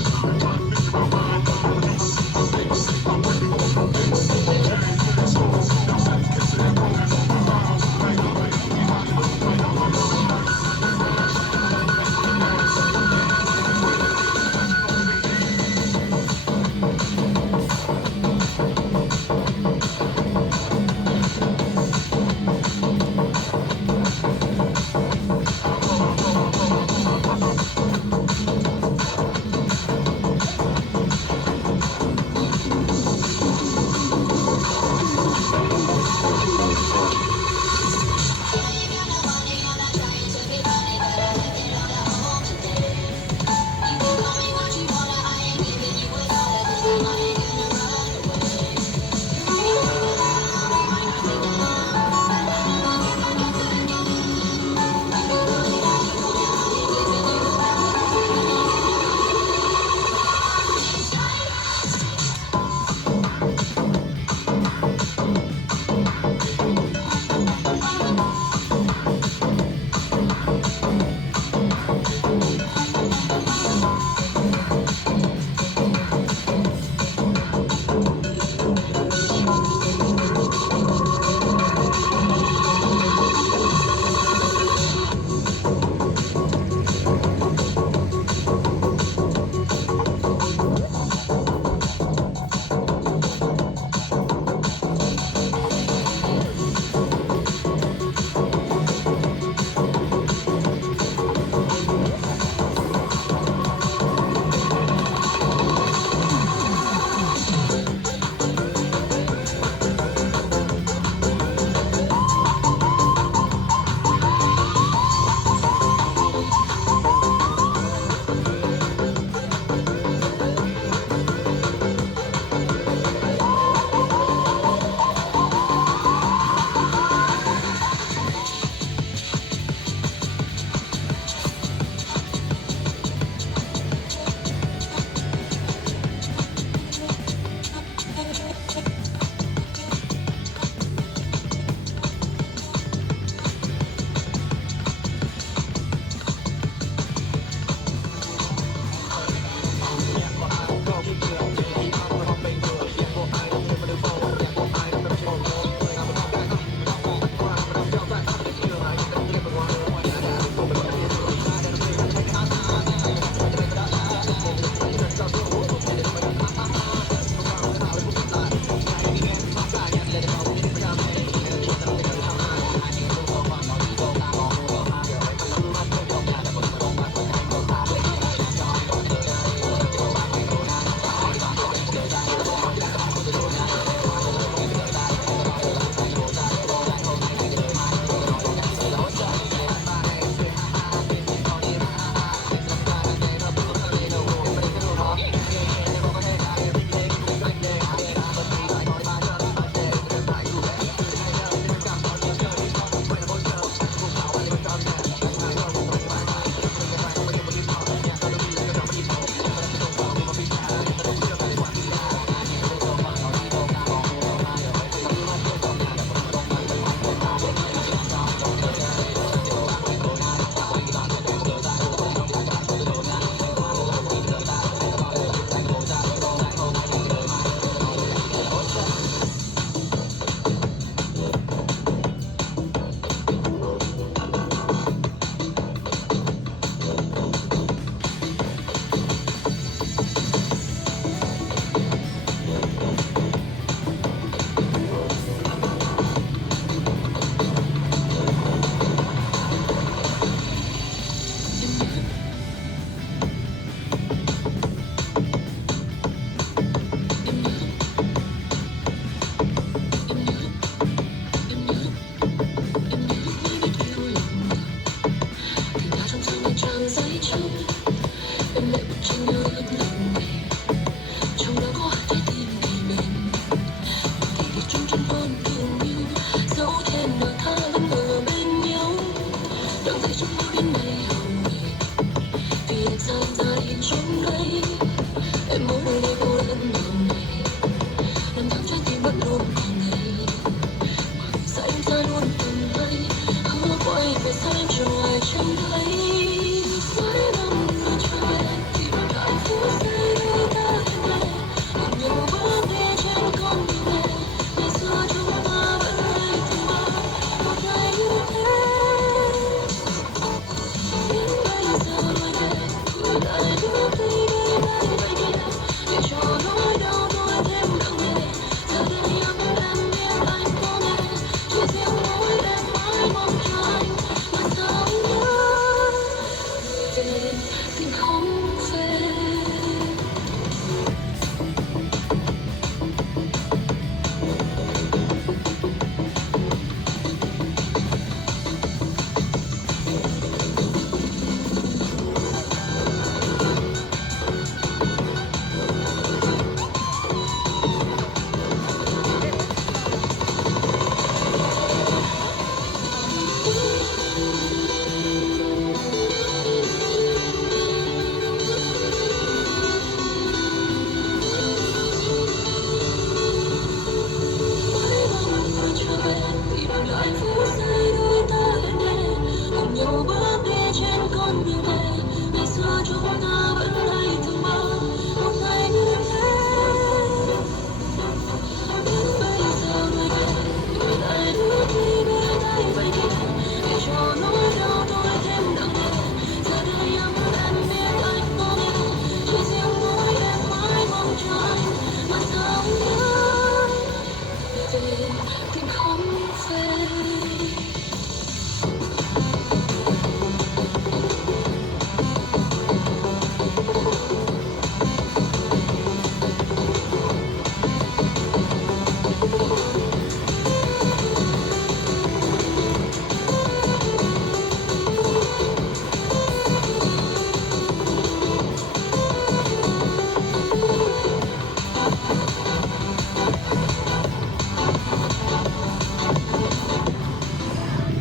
Hãy subscribe cho kênh Ghiền Mì Gõ để không bỏ lỡ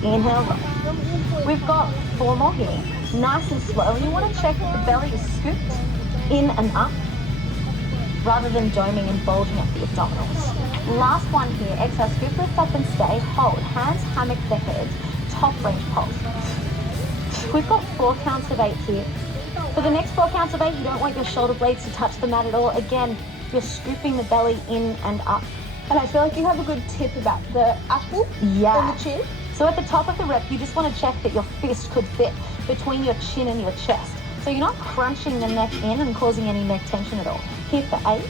Inhale, roll. We've got 4 more here. Nice and slow. And you want to check that the belly is scooped in and up rather than doming and bulging up the abdominals. Last one here. Exhale, scoop, lift up and stay. Hold. Hands hammock the head. Top range pulse. We've got 4 counts of 8 here. For the next 4 counts of 8, you don't want your shoulder blades to touch the mat at all. Again, you're scooping the belly in and up. And I feel like you have a good tip about the apple and the chin. So at the top of the rep, you just want to check that your fist could fit between your chin and your chest. So you're not crunching the neck in and causing any neck tension at all. Here for 8,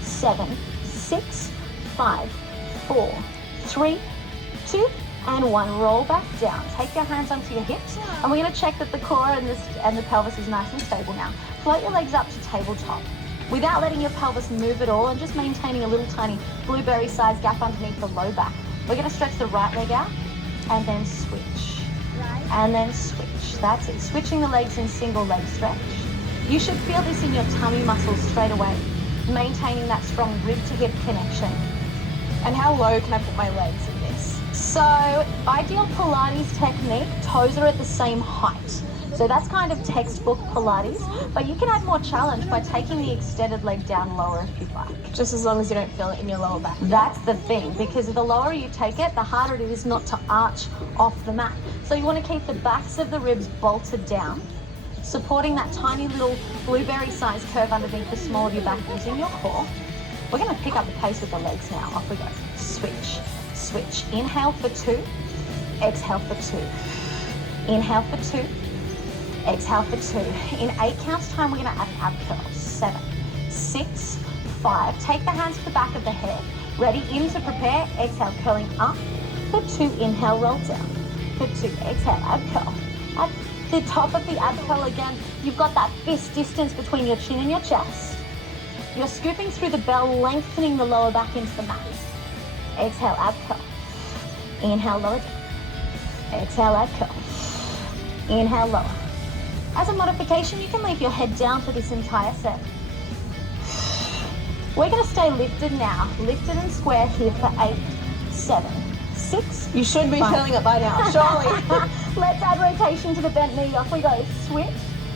7, 6, 5, 4, 3, 2, and 1. Roll back down. Take your hands onto your hips. And we're going to check that the core and the pelvis is nice and stable now. Float your legs up to tabletop without letting your pelvis move at all and just maintaining a little tiny blueberry-sized gap underneath the low back. We're going to stretch the right leg out and then switch. And then switch. That's it. Switching the legs in single leg stretch. You should feel this in your tummy muscles straight away, maintaining that strong rib to hip connection. And how low can I put my legs in this? So, ideal Pilates technique, toes are at the same height. So that's kind of textbook Pilates, but you can add more challenge by taking the extended leg down lower if you'd like. Just as long as you don't feel it in your lower back. That's the thing, because the lower you take it, the harder it is not to arch off the mat. So you want to keep the backs of the ribs bolted down, supporting that tiny little blueberry-sized curve underneath the small of your back using your core. We're going to pick up the pace with the legs now. Off we go. Switch, switch. Inhale for 2, exhale for 2. Inhale for 2. Exhale for 2. In 8 counts time, we're going to add ab curls. 7, 6, 5. Take the hands to the back of the head. Ready, in to prepare. Exhale, curling up. For 2, inhale, roll down. For 2, exhale, ab curl. At the top of the ab curl again, you've got that fist distance between your chin and your chest. You're scooping through the bell, lengthening the lower back into the mat. Exhale, ab curl. Inhale, lower down. Exhale, ab curl. Inhale, lower. As a modification, you can leave your head down for this entire set. We're going to stay lifted now. Lifted and square here for 8, 7, 6. You should be 5. feeling it by now, surely. Let's add rotation to the bent knee. Off we go. Switch,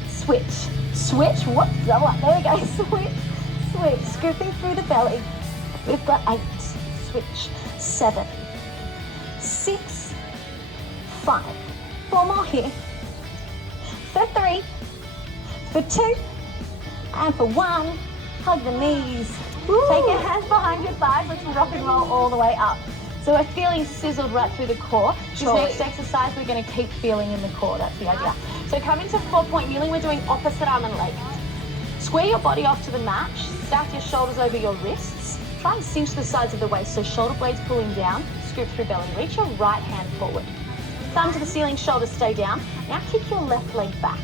switch, switch. Whoop, go up. There we go. Switch, switch. Scooping through the belly. We've got 8. Switch. 7, 6, 5. 4 more here. For 3, for 2, and for 1. Hug the knees. Woo. Take your hands behind your thighs. Let's rock and roll all the way up. So we're feeling sizzled right through the core. This next exercise, we're going to keep feeling in the core. That's the idea. So come into 4-point kneeling. We're doing opposite arm and leg. Square your body off to the mat. Stack your shoulders over your wrists. Try and cinch the sides of the waist, so shoulder blades pulling down. Scoop through belly. Reach your right hand forward. Thumb to the ceiling, shoulders stay down. Now kick your left leg back.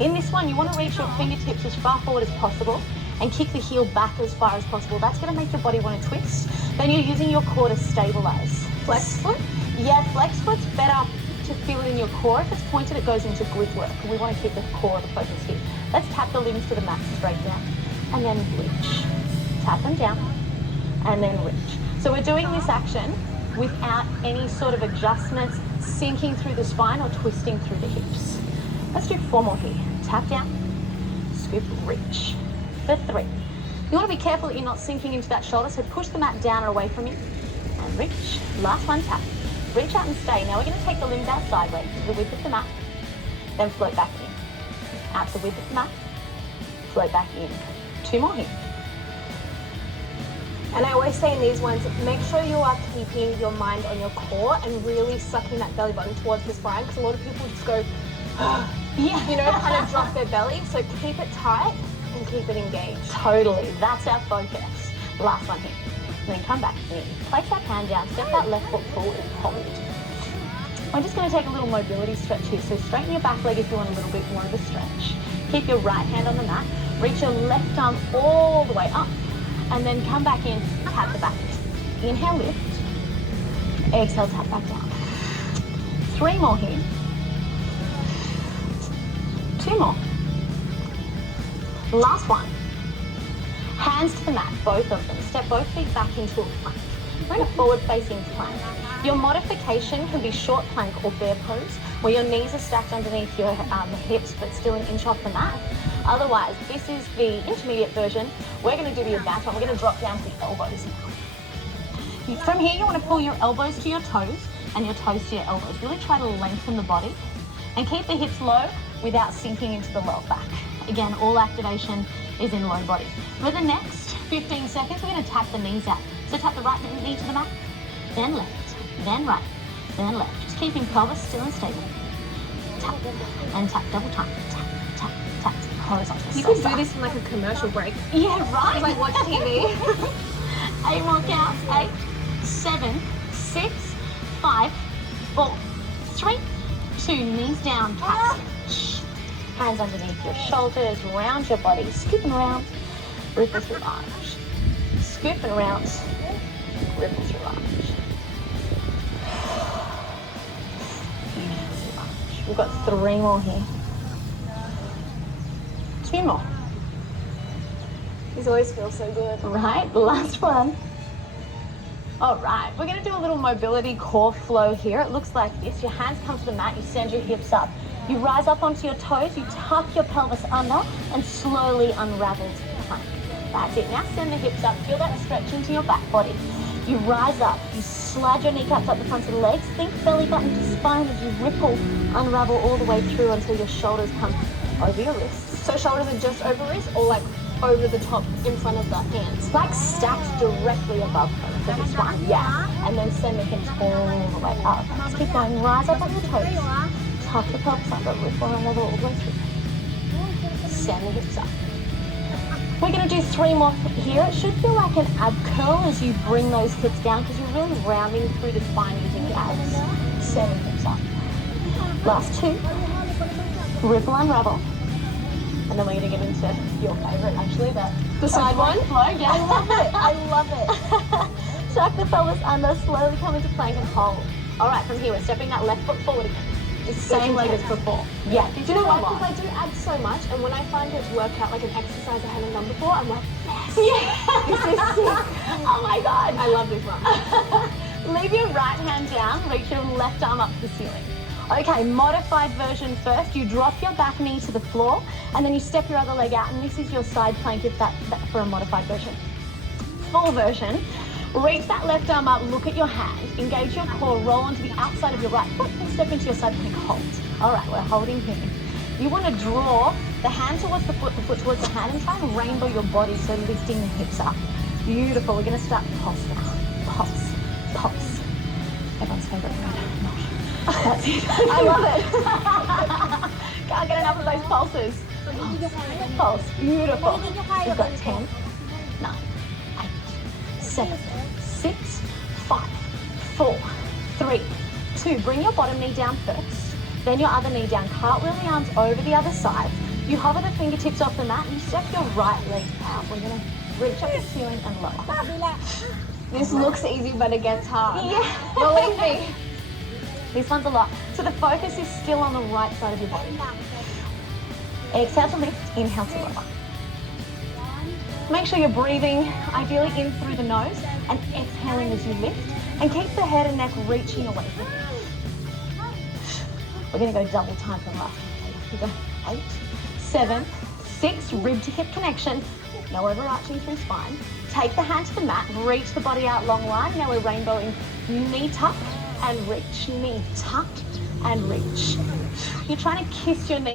In this one, you want to reach your fingertips as far forward as possible and kick the heel back as far as possible. That's going to make your body want to twist. Then you're using your core to stabilize. Flex foot? Yeah, flex foot's better to feel it in your core. If it's pointed, it goes into glute work. We want to keep the core the focus here. Let's tap the limbs to the mat straight down. And then reach. Tap them down. And then reach. So we're doing this action without any sort of adjustments, sinking through the spine or twisting through the hips. Let's do 4 more here. Tap down, scoop, reach. For 3. You want to be careful that you're not sinking into that shoulder, so push the mat down or away from you. And reach. Last one, tap. Reach out and stay. Now we're going to take the limbs out sideways, the width of the mat, then float back in. Out the width of the mat, float back in. 2 more here. And I always say in these ones, make sure you are keeping your mind on your core and really sucking that belly button towards the spine, because a lot of people just go, yeah, you know, kind of drop their belly. So keep it tight and keep it engaged. Totally, that's our focus. Last one here. And then come back in. Place that hand down, step that left foot forward, hold. I'm just going to take a little mobility stretch here. So straighten your back leg if you want a little bit more of a stretch. Keep your right hand on the mat. Reach your left arm all the way up. And then come back in, tap the back. Inhale, lift. Exhale, tap back down. 3 more here. 2 more. Last one. Hands to the mat, both of them. Step both feet back into a plank. We're in a forward-facing plank. Your modification can be short plank or bear pose, where your knees are stacked underneath your hips, but still an inch off the mat. Otherwise, this is the intermediate version. We're going to do the advanced one. We're going to drop down to the elbows now. From here, you want to pull your elbows to your toes and your toes to your elbows. Really try to lengthen the body and keep the hips low without sinking into the lower back. Again, all activation is in low body. For the next 15 seconds, we're going to tap the knees out. So tap the right knee to the mat, then left, then right, then left. Just keeping pelvis still and stable. Tap and tap, double time. Tap, tap, tap, horizontal. You could do this in like a commercial break. Yeah, right. Like watch TV. 8 more counts. 8, 7, 6, 5, 4, 3, 2. Knees down, cat. Hands underneath your shoulders, round your body, scooping around, ripple through lunge. Scooping around, ripple through lunge. We've got 3 more here. 2 more. These always feel so good. Right, last one. All right, we're going to do a little mobility core flow here. It looks like this. Your hands come to the mat, you send your hips up. You rise up onto your toes, you tuck your pelvis under and slowly unravel to the plank. That's it. Now send the hips up. Feel that stretch into your back body. You rise up, you slide your kneecaps up the front of the legs. Think belly button to spine as you ripple, unravel all the way through until your shoulders come over your wrists. So shoulders are just over wrists or like over the top in front of the hands? Like stacked directly above them for this one. Yeah. And then send the hips all the way up. Let's keep going. Rise up on your toes. Tuck the pelvis under, ripple and level all the way through. Send the hips up. We're going to do 3 more here. It should feel like an ab curl as you bring those hips down because you're really rounding through the spine using the abs. Send the hips up. Last 2. Ripple, unravel. And then we're going to get into your favorite, actually, the side one. Flow. Yeah. I love it. I love it. Tuck the pelvis under, slowly come into plank and hold. All right, from here, we're stepping that left foot forward again. It's the same leg as before. Yeah. Do you know what? Because I do abs so much, and when I find it work out like an exercise I haven't done before, I'm like, yes. Yeah. This is sick. Oh my God. I love this one. Leave your right hand down, reach your left arm up to the ceiling. Okay, modified version first. You drop your back knee to the floor, and then you step your other leg out, and this is your side plank if that for a modified version. Full version. Reach that left arm up, look at your hand, engage your core, roll onto the outside of your right foot and step into your side plank, hold. All right, we're holding here. You want to draw the hand towards the foot towards the hand and try and rainbow your body, so lifting the hips up. Beautiful, we're going to start pulse now. Pulse, pulse. Everyone's favorite word, not. That's it. I love it. Can't get enough of those pulses. Pulse. Beautiful. We've got 10, 9, 8, 7, 6, 5, 4, 3, 2. Bring your bottom knee down first, then your other knee down. Cartwheel the arms over the other side. You hover the fingertips off the mat and you step your right leg out. We're going to reach up the ceiling and lower. This looks easy, but it gets hard. Yeah. Believe me. This one's a lot. So the focus is still on the right side of your body. Exhale to lift, inhale to lower. Make sure you're breathing, ideally in through the nose, and exhaling as you lift. And keep the head and neck reaching away from you. We're going to go double time for the last one. We go 8, 7, 6, rib to hip connection. No overarching through spine. Take the hand to the mat, reach the body out long line. Now we're rainbowing knee tucked and reach, knee tucked and reach. You're trying to kiss your knee.